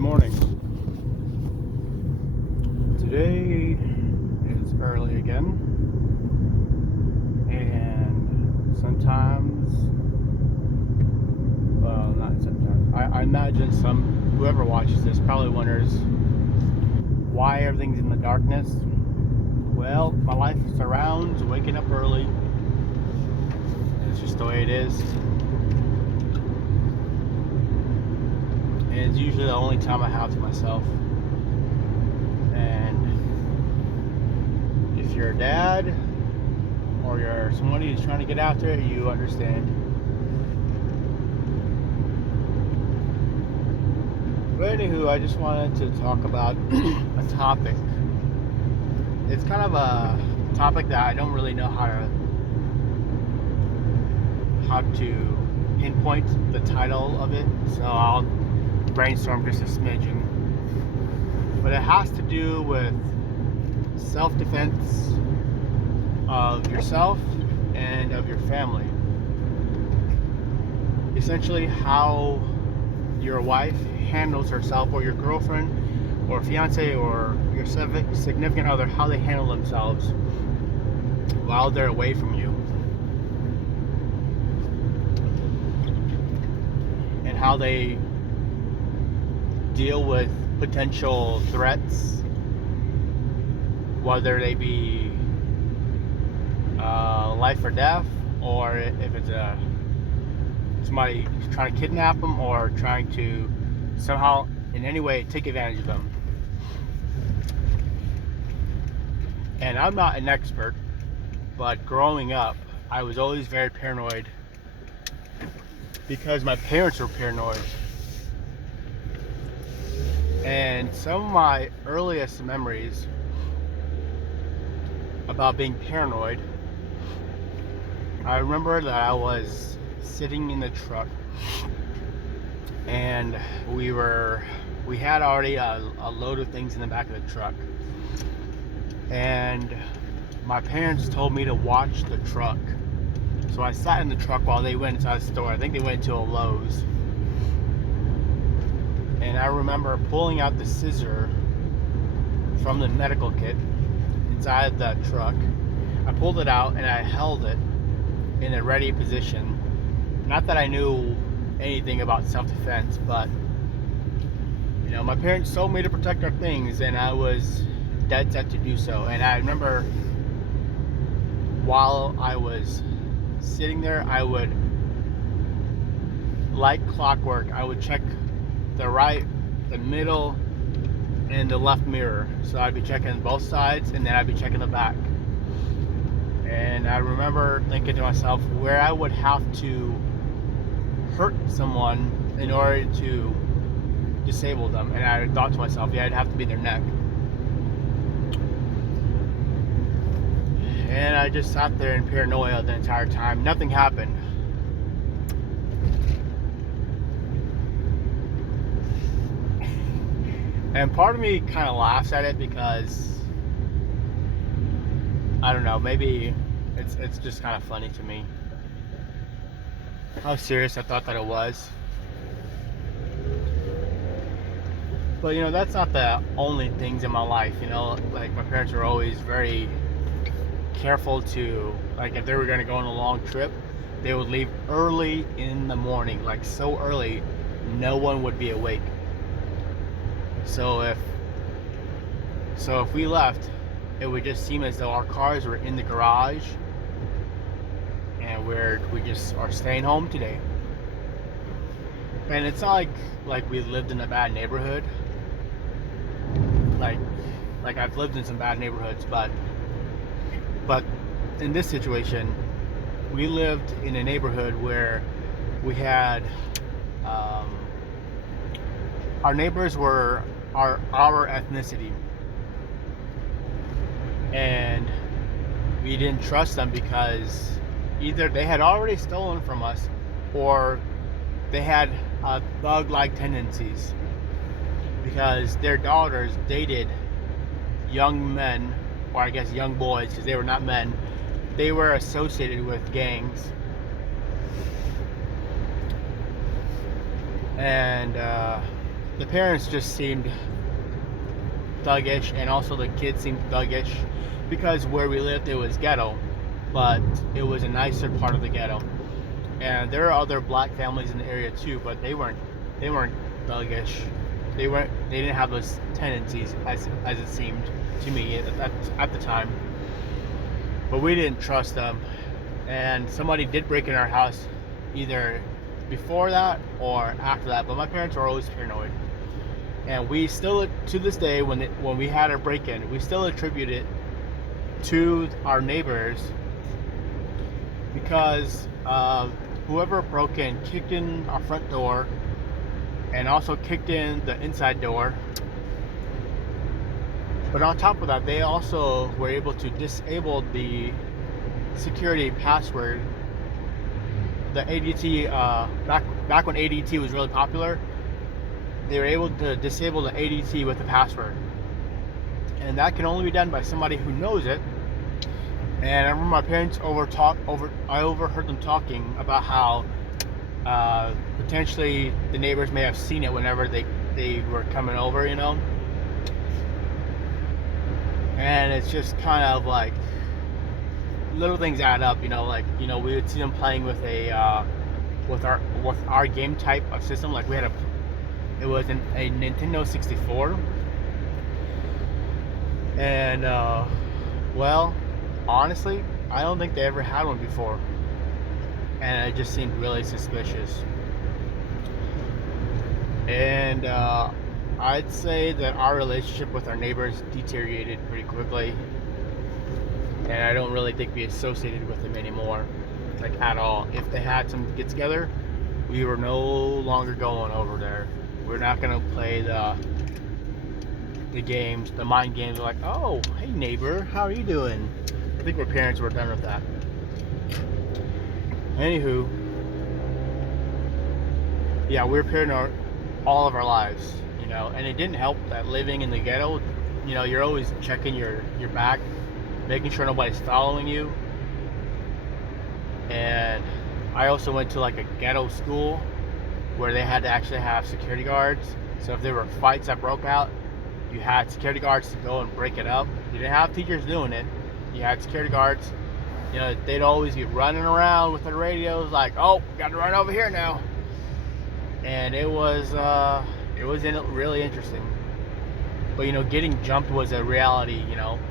morning. Today is early again, and sometimes, well, not sometimes, I imagine whoever watches this probably wonders why everything's in the darkness. Well, my life surrounds waking up early. It's just the way it is. And it's usually the only time I have to myself. And if you're a dad or you're somebody who's trying to get out there, you understand. But anywho, I just wanted to talk about a topic. It's kind of a topic that I don't really know how to pinpoint the title of it, so I'll brainstorm just a smidgen. But it has to do with self-defense of yourself and of your family. Essentially, how your wife handles herself, or your girlfriend or fiance or your significant other, how they handle themselves while they're away from you, and how they deal with potential threats, whether they be life or death, or if it's somebody trying to kidnap them or trying to somehow in any way take advantage of them. And I'm not an expert, but growing up, I was always very paranoid because my parents were paranoid. And some of my earliest memories about being paranoid, I remember that I was sitting in the truck, and we had already a load of things in the back of the truck, and my parents told me to watch the truck. So I sat in the truck while they went inside the store. I think they went to a Lowe's. And I remember pulling out the scissor from the medical kit inside the truck. I pulled it out and I held it in a ready position. Not that I knew anything about self-defense, but my parents told me to protect our things, and I was dead set to do so. And I remember while I was sitting there, I would, like clockwork, I would check the right, the middle, and the left mirror. So I'd be checking both sides, and then I'd be checking the back. And I remember thinking to myself where I would have to hurt someone in order to disable them. And I thought to myself, yeah, it'd have to be their neck. And I just sat there in paranoia the entire time. Nothing happened. And part of me kind of laughs at it because, I don't know, maybe it's just kind of funny to me how serious I thought that it was. But that's not the only things in my life. Like my parents were always very careful to, like, if they were going to go on a long trip, they would leave early in the morning, like so early no one would be awake. So if we left, it would just seem as though our cars were in the garage and we just are staying home today. And it's not like we lived in a bad neighborhood. Like I've lived in some bad neighborhoods, but in this situation, we lived in a neighborhood where we had our neighbors were our ethnicity, and we didn't trust them because either they had already stolen from us or they had thug-like tendencies, because their daughters dated young men, or I guess young boys, because they were not men. They were associated with gangs, and the parents just seemed thuggish, and also the kids seemed thuggish, because where we lived, it was ghetto, but it was a nicer part of the ghetto. And there are other black families in the area too, but they weren't thuggish. They didn't have those tendencies, as it seemed to me at the time. But we didn't trust them, and somebody did break in our house either before that or after that. But my parents were always paranoid, and we still, to this day, when we had our break-in, we still attribute it to our neighbors, because whoever broke in kicked in our front door and also kicked in the inside door. But on top of that, they also were able to disable the security password. The ADT, back when ADT was really popular, they were able to disable the ADT with the password, and that can only be done by somebody who knows it. And I remember my parents I overheard them talking about how potentially the neighbors may have seen it whenever they were coming over, And it's just kind of like little things add up, we would see them playing with with our game type of system. Like it was a Nintendo 64, and well, honestly, I don't think they ever had one before, and it just seemed really suspicious. And I'd say that our relationship with our neighbors deteriorated pretty quickly, and I don't really think we associated with them anymore, like at all. If they had some get-together, we were no longer going over there. We're not gonna play the games, the mind games. Like, oh, hey neighbor, how are you doing? I think our parents were done with that. Anywho, yeah, we were paranoid all of our lives, and it didn't help that living in the ghetto, you're always checking your back, making sure nobody's following you. And I also went to like a ghetto school where they had to actually have security guards. So if there were fights that broke out, you had security guards to go and break it up. You didn't have teachers doing it. You had security guards. They'd always be running around with their radios like, oh, got to run over here now. And it was really interesting. But getting jumped was a reality,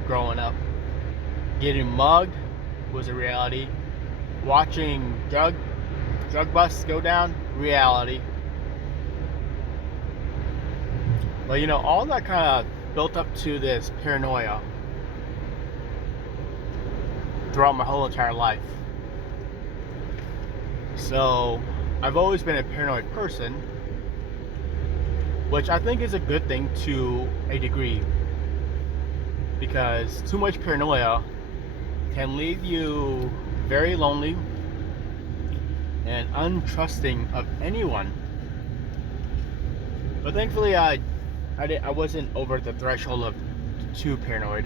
growing up. Getting mugged was a reality. Watching drug busts go down, reality. But all that kind of built up to this paranoia throughout my whole entire life. So I've always been a paranoid person, which I think is a good thing to a degree, because too much paranoia can leave you very lonely and untrusting of anyone. But thankfully, I wasn't over the threshold of too paranoid,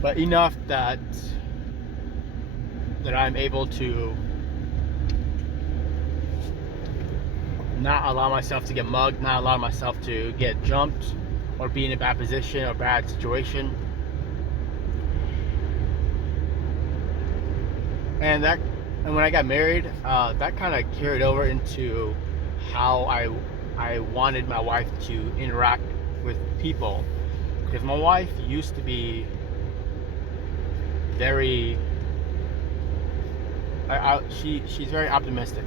but enough that I'm able to not allow myself to get mugged, not allow myself to get jumped or be in a bad position or bad situation. And when I got married, that kind of carried over into how I wanted my wife to interact with people, because my wife used to be very she's very optimistic,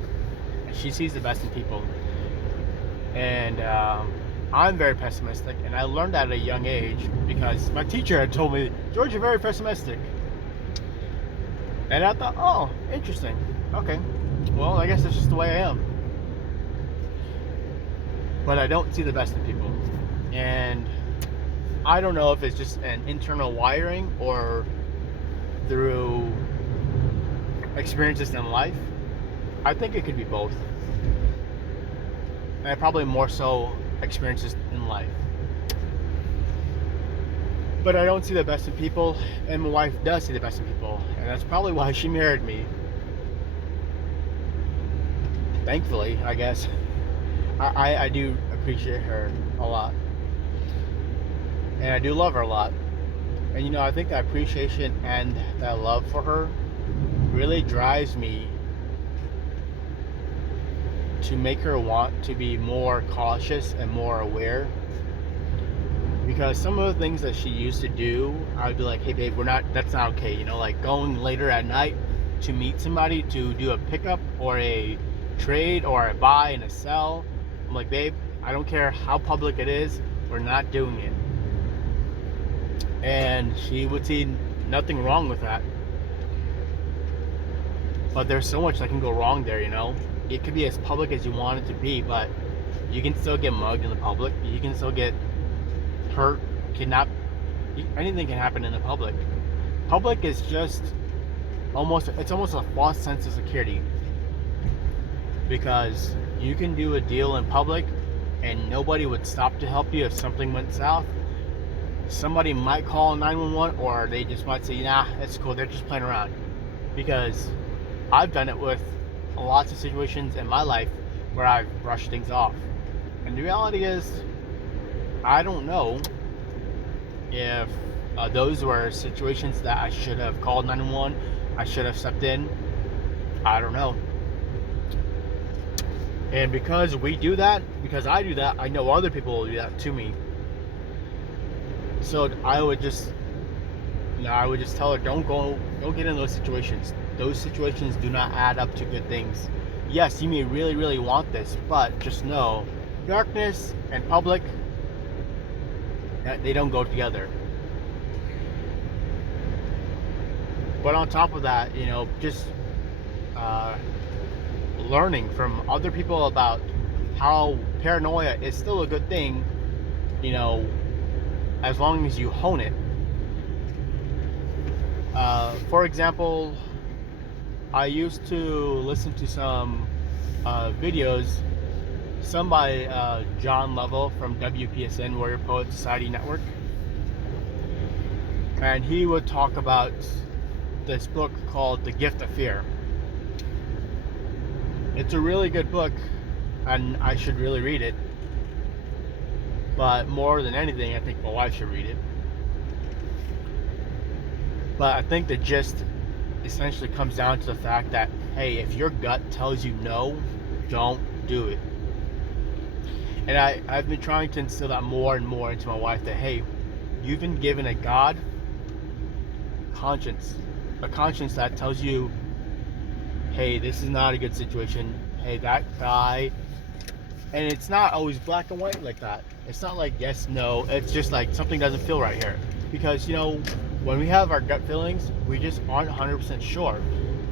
and she sees the best in people. And I'm very pessimistic, and I learned that at a young age because my teacher had told me, George, you're very pessimistic. And I thought, oh, interesting. Okay, well, I guess that's just the way I am. But I don't see the best in people. And I don't know if it's just an internal wiring or through experiences in life. I think it could be both. And probably more so experiences in life. But I don't see the best in people, and my wife does see the best in people, and that's probably why she married me. Thankfully, I guess. I do appreciate her a lot, and I do love her a lot. And I think that appreciation and that love for her really drives me to make her want to be more cautious and more aware. Because some of the things that she used to do, I would be like, hey babe, that's not okay. Like going later at night to meet somebody to do a pickup or a trade or a buy and a sell. I'm like, babe, I don't care how public it is, we're not doing it. And she would see nothing wrong with that. But there's so much that can go wrong there. It could be as public as you want it to be, but you can still get mugged in the public. You can still get hurt, kidnapped. Anything can happen in the public. Public is just almost a false sense of security, because you can do a deal in public and nobody would stop to help you if something went south. Somebody might call 911, or they just might say, nah, it's cool, they're just playing around. Because I've done it with lots of situations in my life where I've brushed things off. And the reality is, I don't know if those were situations that I should have called 911, I should have stepped in. I don't know. And because we do that, because I do that, I know other people will do that to me. So I would just tell her, don't get in those situations. Those situations do not add up to good things. Yes, you may really, really want this, but just know, darkness and public, they don't go together. But on top of that, just learning from other people about how paranoia is still a good thing, as long as you hone it. For example, I used to listen to some videos, some by John Lovell from WPSN, Warrior Poet Society Network. And he would talk about this book called The Gift of Fear. It's a really good book, and I should really read it. But more than anything, I think my wife should read it. But I think the gist essentially comes down to the fact that, hey, if your gut tells you no, don't do it. And I've been trying to instill that more and more into my wife, that, hey, you've been given a God conscience, a conscience that tells you, hey, this is not a good situation, hey, that guy. And it's not always black and white like that. It's not like yes, no. It's just like something doesn't feel right here. Because, when we have our gut feelings, we just aren't 100% sure.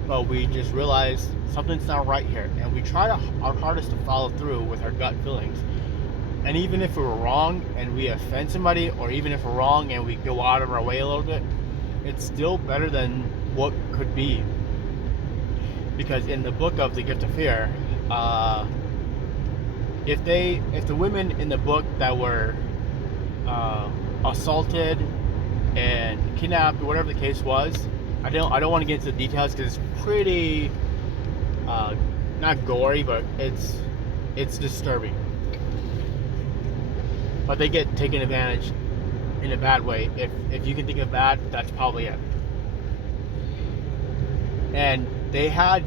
But we just realize something's not right here. And we try our hardest to follow through with our gut feelings. And even if we're wrong and we offend somebody, or even if we're wrong and we go out of our way a little bit, it's still better than what could be. Because in the book of The Gift of Fear, if the women in the book that were assaulted and kidnapped, or whatever the case was, I don't want to get into the details because it's pretty not gory, but it's disturbing. But they get taken advantage in a bad way. If you can think of bad, that's probably it. And they had,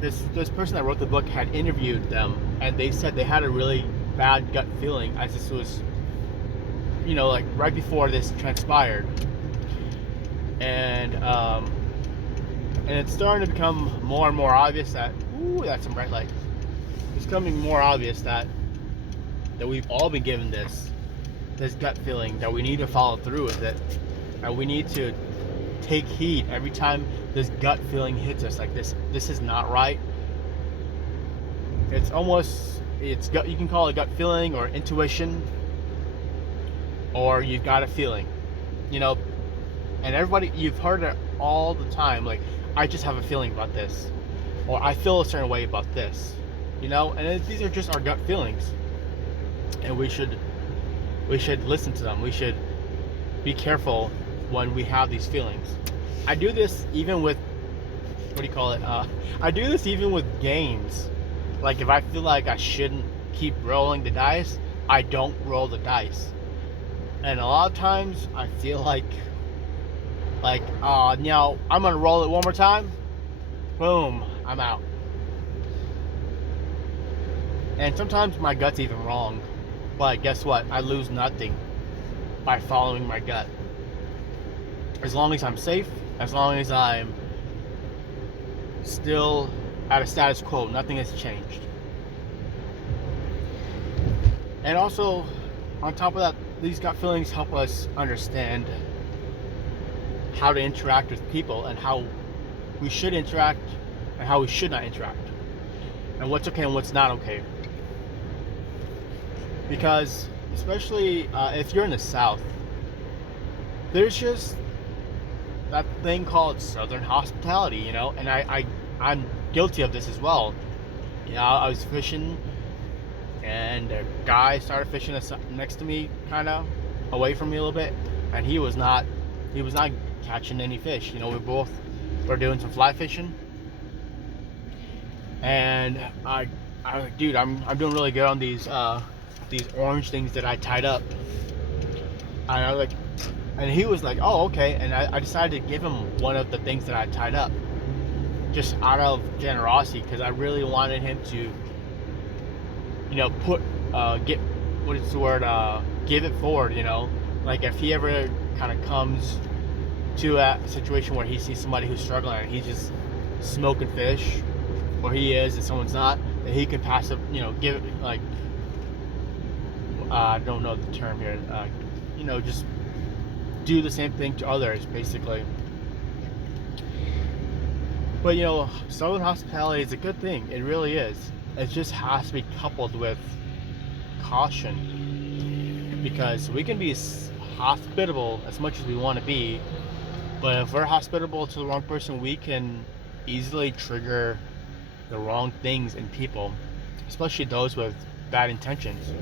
this person that wrote the book had interviewed them, and they said they had a really bad gut feeling as this was, like right before this transpired. And it's starting to become more and more obvious that, that's some bright light. It's becoming more obvious that we've all been given this gut feeling, that we need to follow through with it, and we need to take heed every time this gut feeling hits us. Like this is not right. It's gut. You can call it gut feeling or intuition, or you've got a feeling, and everybody, you've heard it all the time, like, I just have a feeling about this, or I feel a certain way about this, and these are just our gut feelings, and we should listen to them. We should be careful when we have these feelings. I do this even with, I do this even with games. Like if I feel like I shouldn't keep rolling the dice, I don't roll the dice. And a lot of times I feel I'm gonna roll it one more time. Boom, I'm out. And sometimes my gut's even wrong, but guess what? I lose nothing by following my gut. As long as I'm safe, as long as I'm still at a status quo, nothing has changed. And also, on top of that, these gut feelings help us understand how to interact with people and how we should interact and how we should not interact, and what's okay and what's not okay. Because especially if you're in the South, there's just that thing called Southern hospitality, and I'm guilty of this as well. I was fishing, and a guy started fishing next to me, kind of away from me a little bit, and he was not catching any fish. We both were doing some fly fishing, and dude, I'm doing really good on these orange things that I tied up, and I was like, and he was like, oh, okay, and I decided to give him one of the things that I tied up, just out of generosity, because I really wanted him to, give it forward, like if he ever kind of comes to a situation where he sees somebody who's struggling and he's just smoking fish, or he is and someone's not, that he can pass up, give it, like, I don't know the term here, just do the same thing to others, basically. But Southern hospitality is a good thing. It really is. It just has to be coupled with caution, because we can be hospitable as much as we want to be, but if we're hospitable to the wrong person, we can easily trigger the wrong things in people, especially those with bad intentions.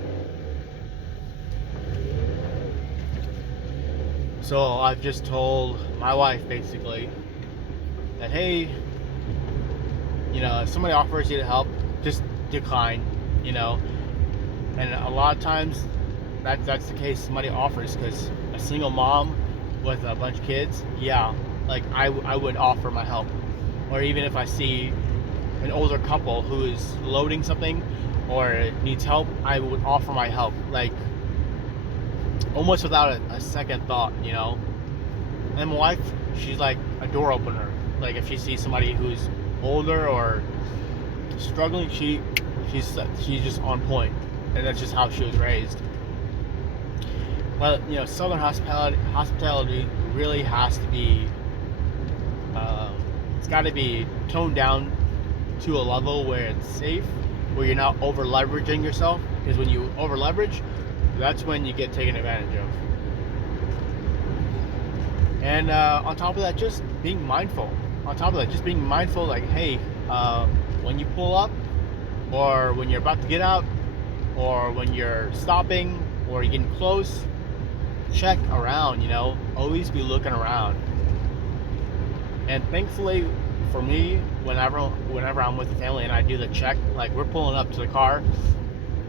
So I've just told my wife, basically, that, hey, if somebody offers you to help, just decline, and a lot of times that's the case. Somebody offers, because a single mom with a bunch of kids, like I would offer my help. Or even if I see an older couple who is loading something or needs help, I would offer my help, like almost without a second thought, And my wife, she's like a door opener. Like if she sees somebody who's older or struggling, she's just on point, and that's just how she was raised. But Southern hospitality really has to be, it's got to be toned down to a level where it's safe, where you're not over leveraging yourself, because when you over leverage, that's when you get taken advantage of. And on top of that, just being mindful. Like, hey, when you pull up, or when you're about to get out, or when you're stopping, or you're getting close, check around, always be looking around. And thankfully for me, whenever I'm with the family and I do the check, like we're pulling up to the car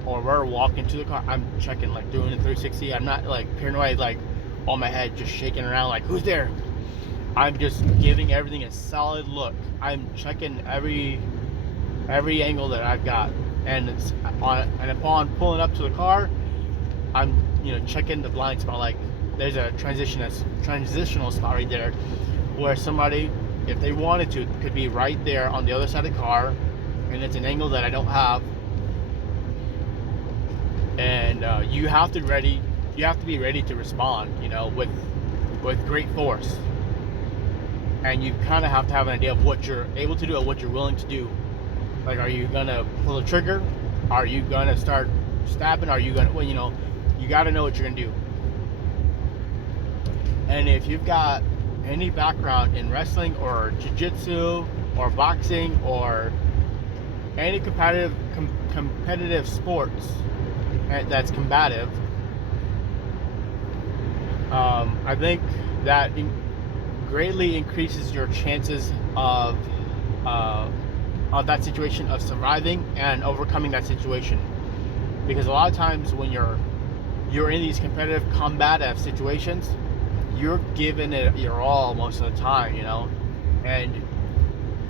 or we're walking to the car, I'm checking, like doing a 360. I'm not like paranoid, like on my head, just shaking around like, who's there? I'm just giving everything a solid look. I'm checking every angle that I've got, and upon pulling up to the car, I'm checking the blind spot. Like there's a transitional spot right there where somebody, if they wanted to, could be right there on the other side of the car, and it's an angle that I don't have. And you have to be ready to respond, with great force. And you kind of have to have an idea of what you're able to do and what you're willing to do. Like, are you gonna pull the trigger? Are you gonna start stabbing? Are you gonna, you got to know what you're gonna do. And if you've got any background in wrestling or jiu-jitsu or boxing or any competitive sports that's combative, I think that greatly increases your chances of that situation, of surviving and overcoming that situation. Because a lot of times when you're in these competitive combative situations, you're giving it your all most of the time, and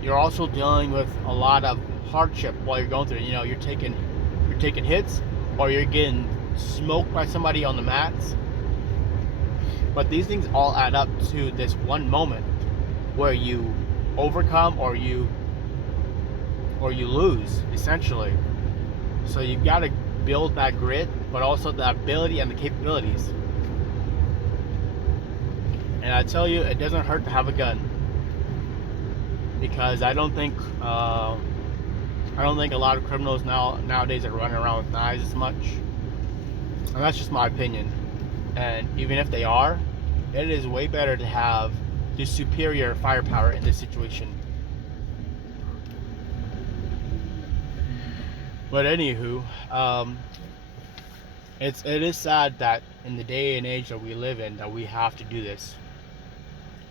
you're also dealing with a lot of hardship while you're going through it. You're taking hits, or you're getting smoked by somebody on the mats. But these things all add up to this one moment where you overcome or you lose, essentially. So you've got to build that grit, but also the ability and the capabilities. And I tell you, it doesn't hurt to have a gun, because I don't think a lot of criminals nowadays are running around with knives as much. And that's just my opinion. And even if they are, it is way better to have the superior firepower in this situation. But anywho, it is sad that in the day and age that we live in, that we have to do this.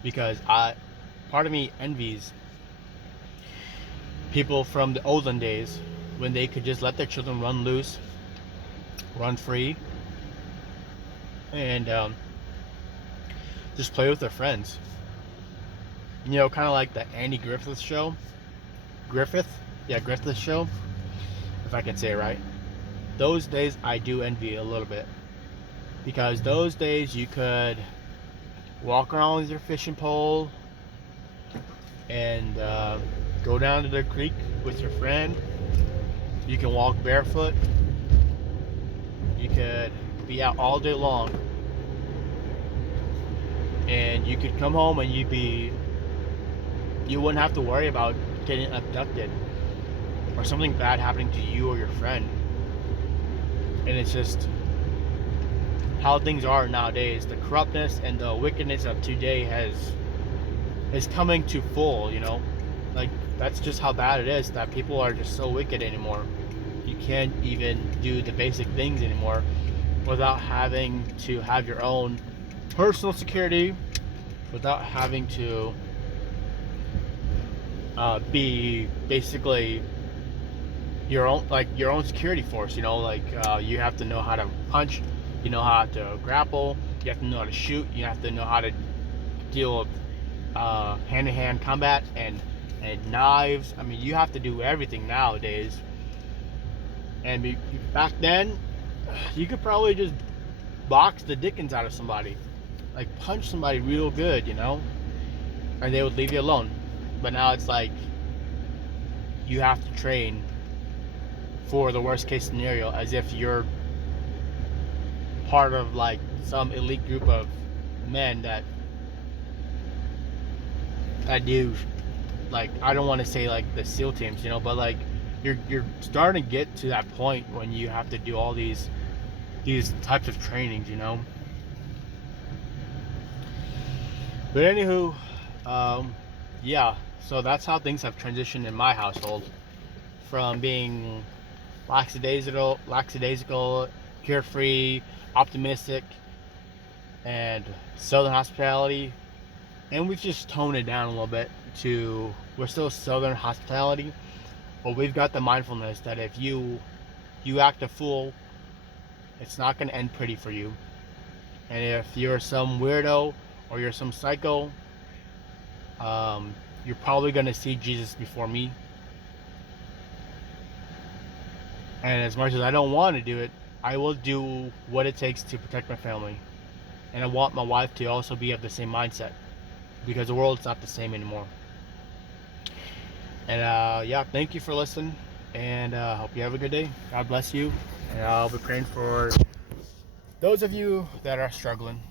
Because part of me envies people from the olden days when they could just let their children run loose, run free, and just play with their friends. Kind of like the Andy Griffith show. Griffith show, if I can say it right. Those days I do envy a little bit, because those days you could walk around with your fishing pole and go down to the creek with your friend. You can walk barefoot. You could be out all day long, and you could come home and you wouldn't have to worry about getting abducted or something bad happening to you or your friend. And it's just how things are nowadays. The corruptness and the wickedness of today is coming to full, like that's just how bad it is, that people are just so wicked anymore. You can't even do the basic things anymore without having to have your own personal security, without having to be basically your own security force. You have to know how to punch, how to grapple, you have to know how to shoot, you have to know how to deal with hand-to-hand combat and knives. I mean, you have to do everything nowadays. And back then, you could probably just box the dickens out of somebody, like punch somebody real good, and they would leave you alone. But now it's like you have to train for the worst case scenario, as if you're part of like some elite group of men that do, like, I don't want to say like the SEAL teams, but like you're starting to get to that point when you have to do all these types of trainings, But anywho, yeah, so that's how things have transitioned in my household, from being lackadaisical, carefree, optimistic, and Southern hospitality. And we've just toned it down a little bit to, we're still Southern hospitality, but we've got the mindfulness that if you act a fool, it's not going to end pretty for you. And if you're some weirdo or you're some psycho, you're probably going to see Jesus before me. And as much as I don't want to do it, I will do what it takes to protect my family. And I want my wife to also be of the same mindset, because the world's not the same anymore. And yeah, thank you for listening, and hope you have a good day. God bless you, and I'll be praying for those of you that are struggling.